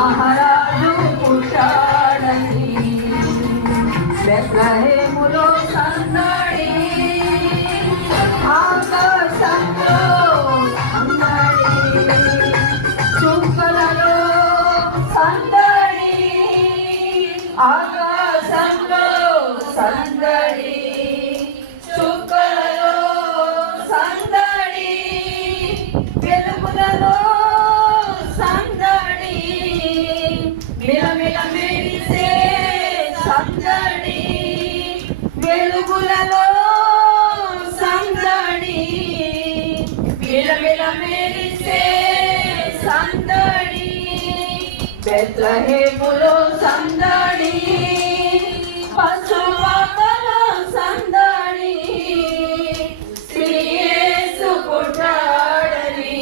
మహారాజు పుట్టాడని బెత్లెహేములో సందడి ఆకాశంలో సందడి చుక్కలలో సందడి ఆకాశంలో సందడి చుక్కలలో సందడి వెలుగులలో సందడి మిలమిల మెరిసే సందడి వెలుగులలో సందడి మిలమిల మెరిసే సందడి బెత్లెహేములో సందడి పశువులలో సందడి శ్రీ యేసు పుట్టాడని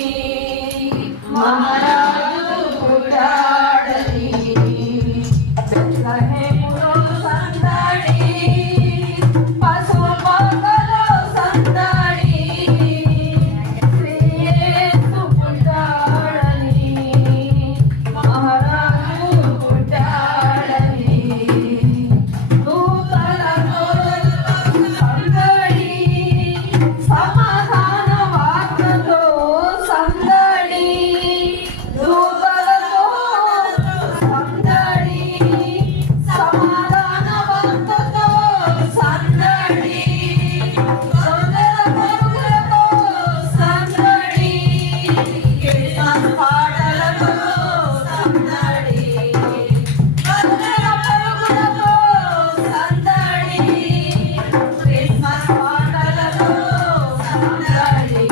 మహారాజు పుట్టాడని బెత్లెహేములో సందడి పశువులలో సందడి శ్రీ యేసు పుట్టాడని మహారాజు పుట్టాడని దూతలతో సందడి సమాధాన వార్తతో సందడి దూతలతో సందడి సమాధాన వార్తతో సందడి సోదర పరుగులతో సందడి క్రిస్మస్ పాటలతో సందడి సోదర పరుగులతో సందడి క్రిస్మస్ పాటలతో సందడి